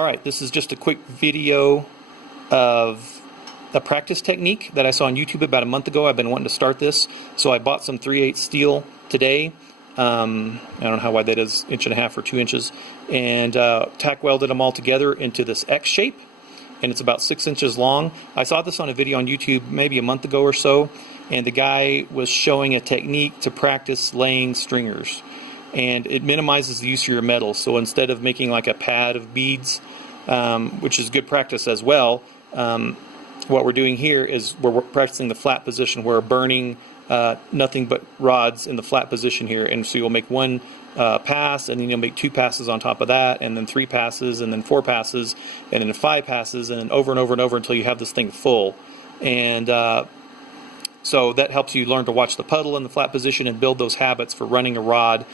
Alright, this is just a quick video of a practice technique that I saw on YouTube about a month ago. I've been wanting to start this, so I bought some 3/8 steel today. I don't know how wide that is, 1.5 or 2 inches, and tack welded them all together into this X shape, and it's about 6 inches long. I saw this on a video on YouTube maybe a month ago or so, and the guy was showing a technique to practice laying stringers, and it minimizes the use of your metal. So instead of making like a pad of beads, which is good practice as well, what we're doing here is we're practicing the flat position. We're burning nothing but rods in the flat position here, and so you'll make one pass, and then you'll make 2 passes on top of that, and then 3 passes, and then 4 passes, and then 5 passes, and then over and over and over until you have this thing full. And so that helps you learn to watch the puddle in the flat position and build those habits for running a rod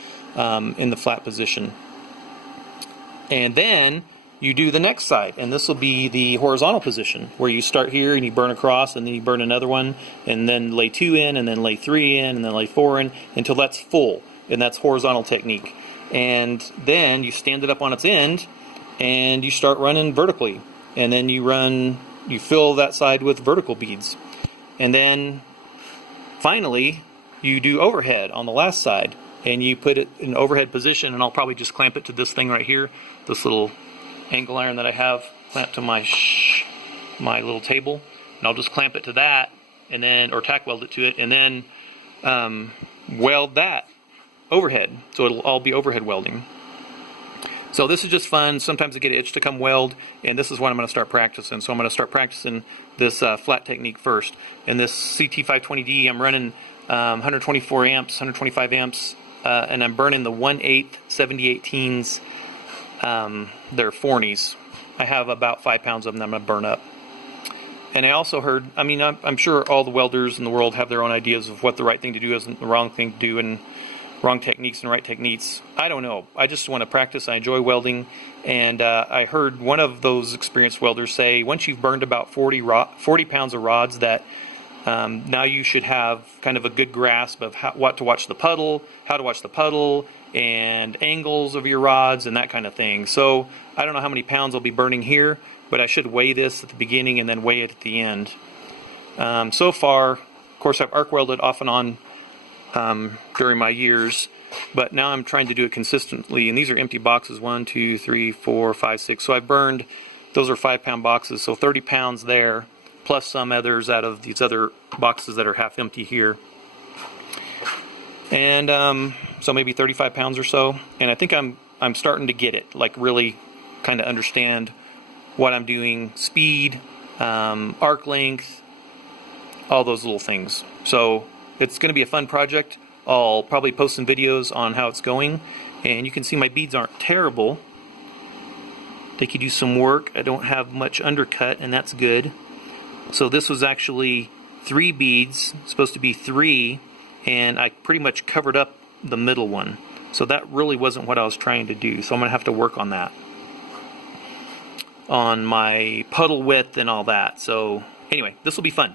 in the flat position. And then you do the next side, and this will be the horizontal position, where you start here and you burn across, and then you burn another one, and then lay 2 in, and then lay 3 in, and then lay 4 in, until that's full, and that's horizontal technique. And then you stand it up on its end, and you start running vertically, and then you fill that side with vertical beads, and then finally you do overhead on the last side, and you put it in overhead position, and I'll probably just clamp it to this thing right here, this little angle iron that I have clamped to my little table, and I'll just clamp it to that, and then, or tack weld it to it, and then weld that overhead, so it'll all be overhead welding. So this is just fun. Sometimes I get an itch to come weld, and this is what I'm going to start practicing. So I'm going to start practicing this flat technique first. And this CT520D, I'm running 124 amps, 125 amps, and I'm burning the 1/8 70/18s. They're 40s. I have about 5 pounds of them that I'm going to burn up. And I also heard, I mean, I'm sure all the welders in the world have their own ideas of what the right thing to do is and the wrong thing to do, and wrong techniques and right techniques. I don't know. I just want to practice. I enjoy welding, and I heard one of those experienced welders say once you've burned about 40 pounds of rods, that now you should have kind of a good grasp of what to watch the puddle, how to watch the puddle, and angles of your rods and that kind of thing. So I don't know how many pounds I'll be burning here, but I should weigh this at the beginning and then weigh it at the end. So far, of course, I've arc welded off and on during my years, but now I'm trying to do it consistently, and these are empty boxes, 1, 2, 3, 4, 5, 6. So I've burned, those are 5-pound boxes, so 30 pounds there, plus some others out of these other boxes that are half empty here. And so maybe 35 pounds or so, and I think I'm starting to get it, like really kind of understand what I'm doing, speed, arc length, all those little things. So it's going to be a fun project. I'll probably post some videos on how it's going, and you can see my beads aren't terrible. They could use some work. I don't have much undercut, and that's good. So this was actually 3 beads, supposed to be 3, and I pretty much covered up the middle one. So that really wasn't what I was trying to do, so I'm going to have to work on that, on my puddle width and all that. So anyway, this will be fun.